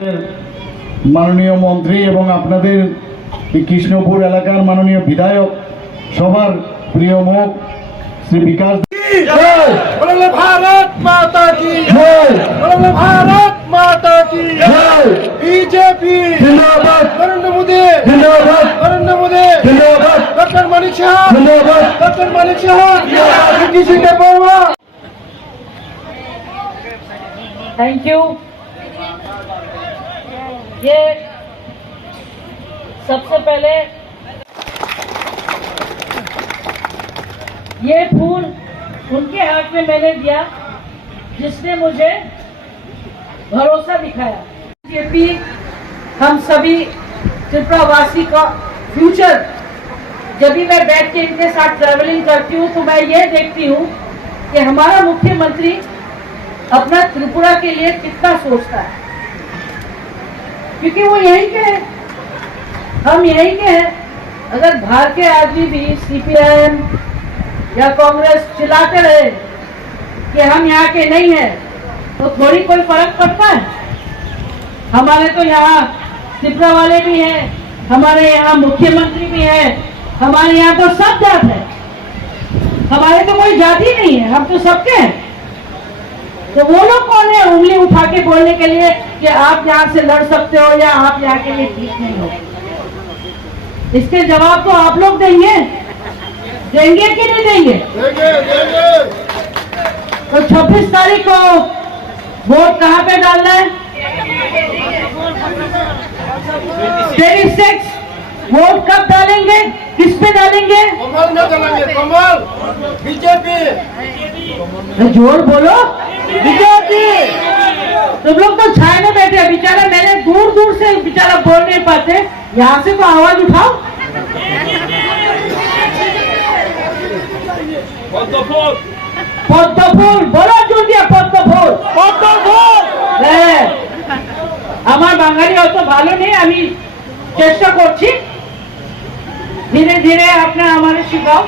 माननीय मंत्री एवं आपनादेर कृष्णपुर एलाकार माननीय विधायक सबार प्रिय मुख श्री विकास भारत माता की भारत माता की BJP Narendra Modi doctor Manik Shah thank you. ये सबसे पहले ये फूल उनके हाथ में मैंने दिया जिसने मुझे भरोसा दिखाया। बीजेपी हम सभी त्रिपुरावासी का फ्यूचर। जब भी मैं बैठ के इनके साथ ट्रैवलिंग करती हूँ तो मैं ये देखती हूँ कि हमारा मुख्यमंत्री अपना त्रिपुरा के लिए कितना सोचता है, क्योंकि वो यहीं के हैं, हम यहीं के हैं। अगर बाहर के आदमी भी सीपीआईएम या कांग्रेस चिल्लाते रहे कि हम यहाँ के नहीं हैं तो थोड़ी कोई फर्क पड़ता है। हमारे तो यहाँ त्रिपुरा वाले भी हैं, हमारे यहाँ मुख्यमंत्री भी हैं, हमारे यहाँ तो सब जात है, हमारे तो कोई जाति नहीं है, हम तो सबके हैं। तो वो लोग कौन है उंगली उठा के बोलने के लिए कि आप यहाँ से लड़ सकते हो या आप यहाँ के लिए ठीक नहीं हो? इसके जवाब तो आप लोग देंगे कि नहीं देंगे? तो 26 तारीख को वोट कहाँ पे डालना है? 26 वोट कब डालेंगे, किस पे डालेंगे? कमल न डालेंगे, कमल बीजेपी। जोर बोलो बीजेपी। तुम लोग तो छाए में बैठे, बेचारा मैंने दूर दूर से बेचारा बोल नहीं पाते, यहाँ से तो आवाज उठाओ। पद्म फूल बोलो जूलिया, पद्म फूल আমার বাঙালি অত ভালো নেই, আমি চেষ্টা করছি ধীরে ধীরে আপনারা আমাদের শেখাও।